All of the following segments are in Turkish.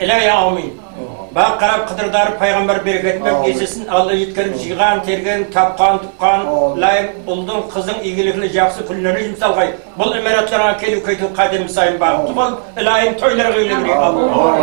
İlahi amin. Bana qarab Qıdırdarı Peygamber bereketmek geçesin. Allah yetkirip jıyğan, tergen, tapqan, tuqqan, layık buldun, kızın iyilikli, jaksı pullarını jimsalgay. Bul emeratlarına kelu kaytu kadem sayın bağım. Tuğal, ilahim toyları gıyla birey Allah.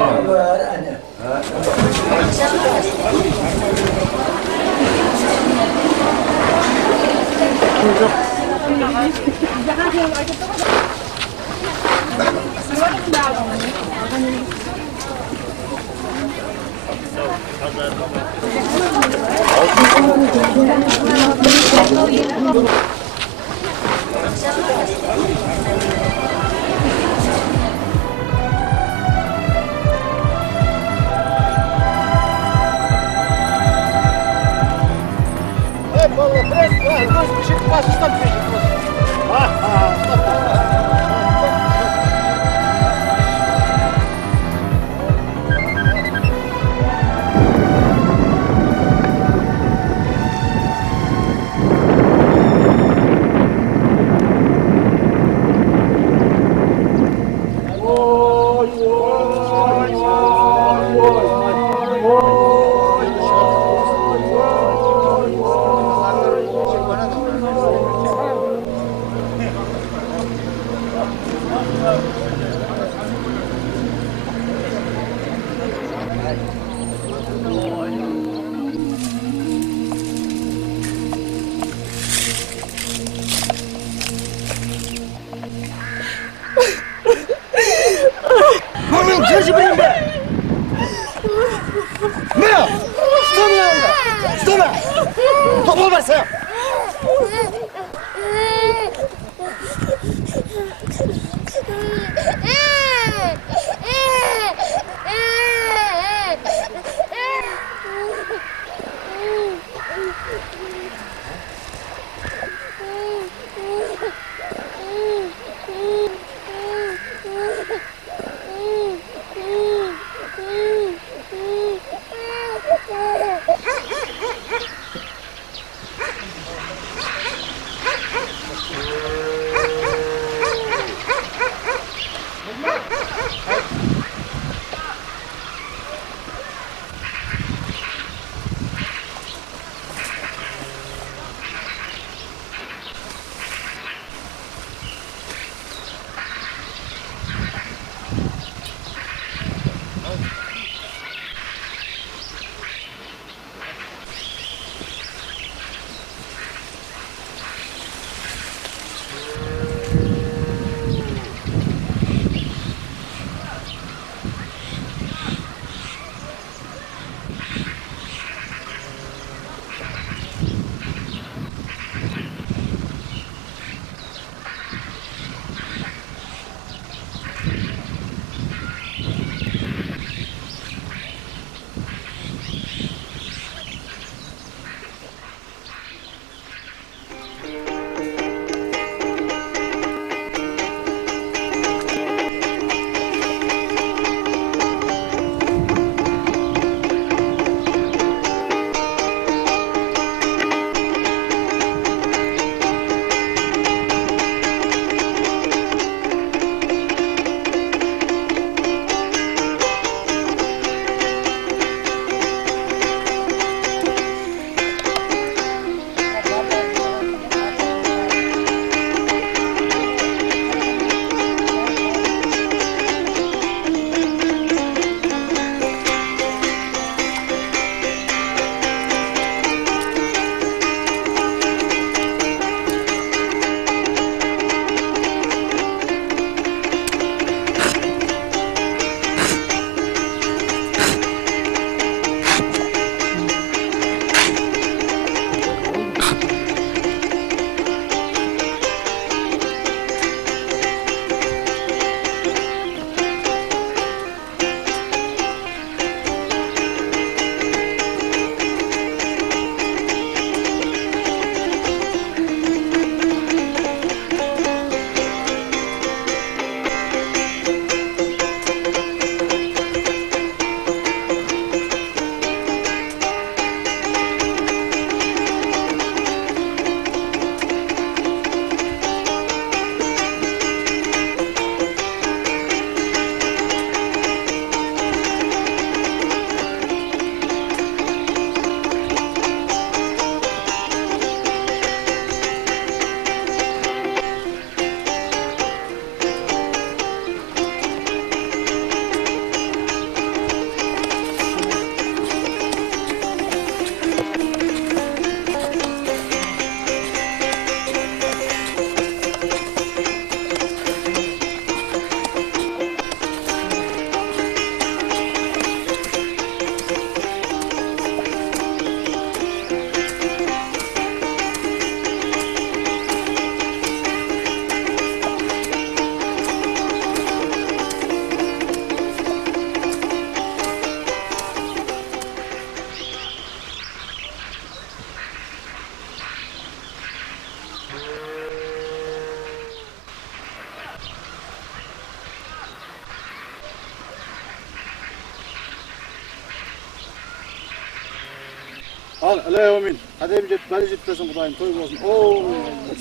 Al, Amin. Hadi bir beni ciddesin Kudayım, toy olsun. Oo.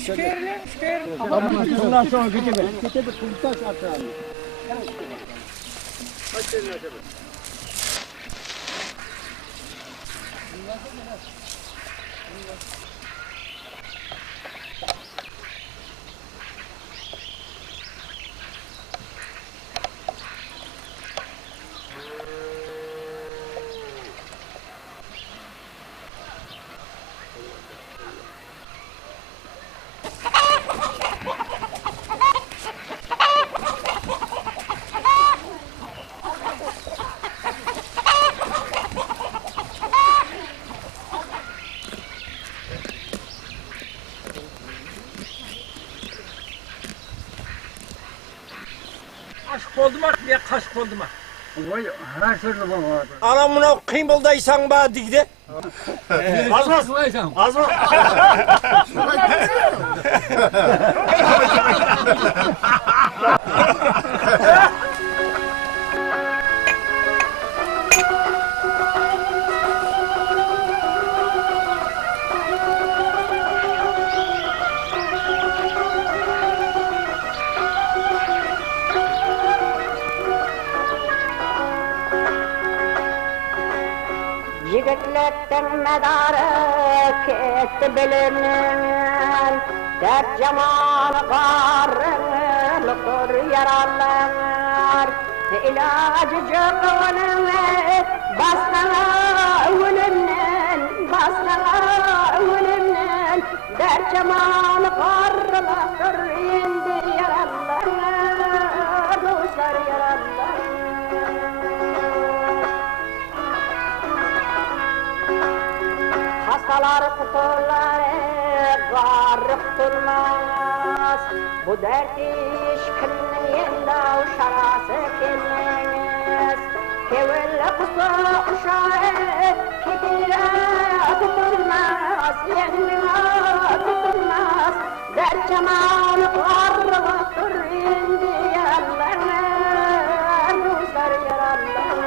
Şükür. Bundan sonra gidebe. Gidebe kılıçtan çarptı. Kaç senin acaba? Aşk oldu mu? Bir kaşık oldu mu? Vay, her türlü bana. Anam buna kıyıldaysan bana digdi. Az mı? Az mı? Yigitlikten medarı ketti bilinen, dert zamanı karılıktır yaralar. İlacı cıkkının baslara ölümden, dert zamanı karılıktır indi yaralar, dostlar yaralar. Hastalar kuturlar, garı tutulmaz. Bu dert iş kimnin yenda uşarası kelmez. Kevelle kusa uşağı, ketire tutulmaz. Yendine tutulmaz. Dert zamanı garlıktır indi yerlerler, dostlar yararlar.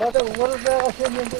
Bakın, orada aşağıya bir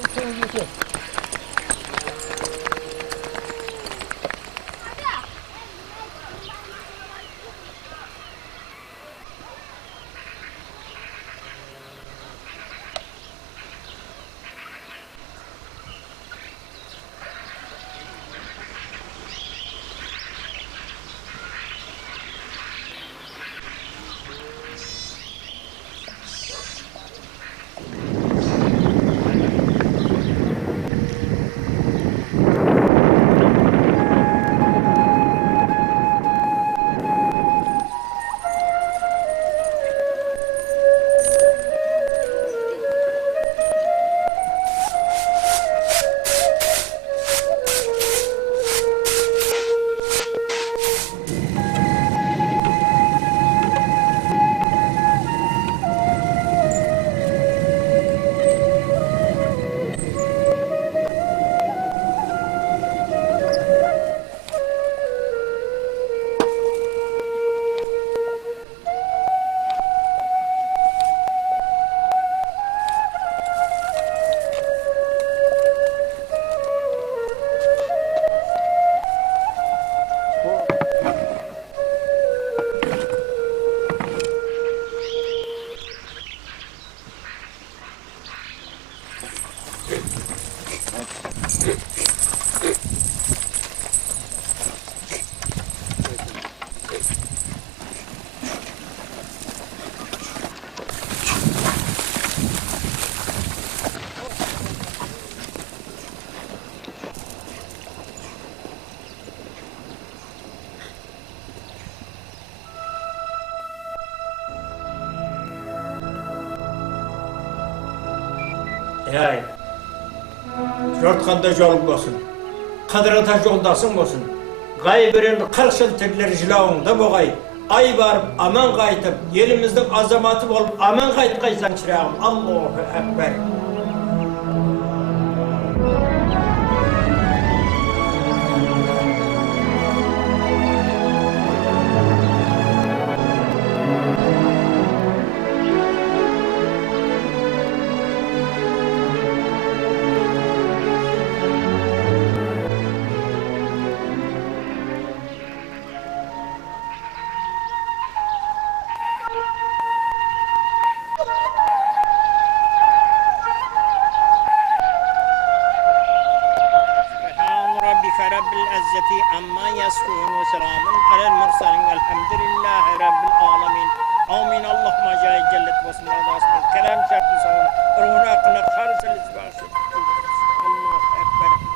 Thank you. Ey, jortqanda jolun bolsun, qadırata joldasın bolsun. Gaybirin 40 yıl tirler jilawında boğay. Ay barıp aman qaytıp, yelimizдің azamatı bolup aman qaytqaysan çırağım. Allahu Ekber. رب العزة عما يصفون وسلام على المرسلين والحمد لله رب العالمين آمين اللهم جل جلت واسم الله اسم الكلام شرط صوم رونا قنات خالص الاسباع الله أكبر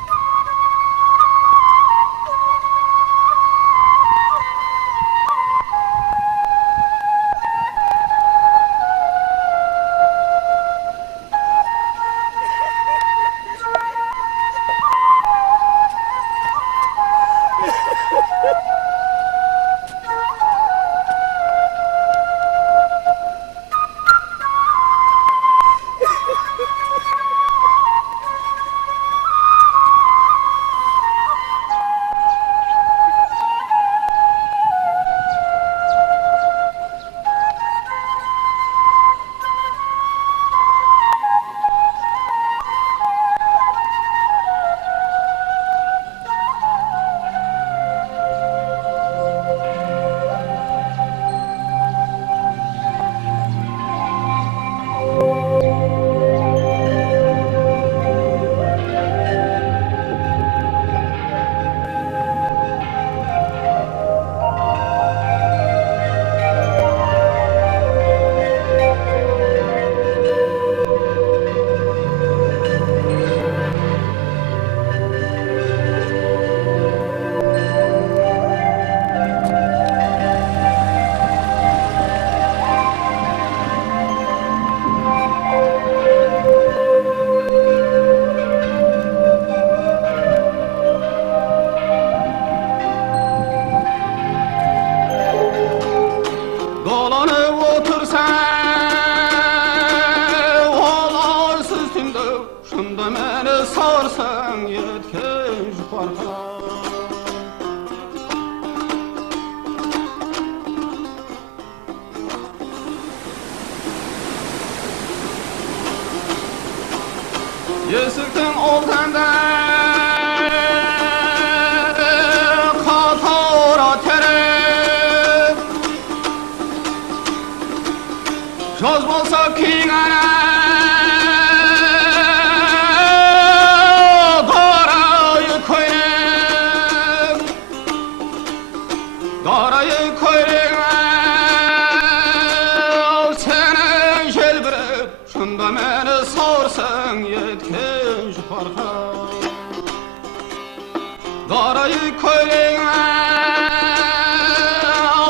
Sarsan yetken juparga Yesirken oltanda Katora terep Söz bolsa kingana Darayı koyreğe seni jelbirip şunda meni sorsan yetken juparga Darayı koyreğe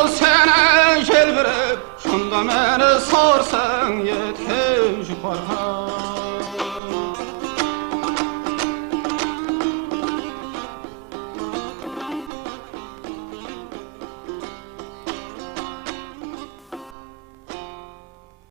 seni jelbirip şunda meni sorsan yetken juparga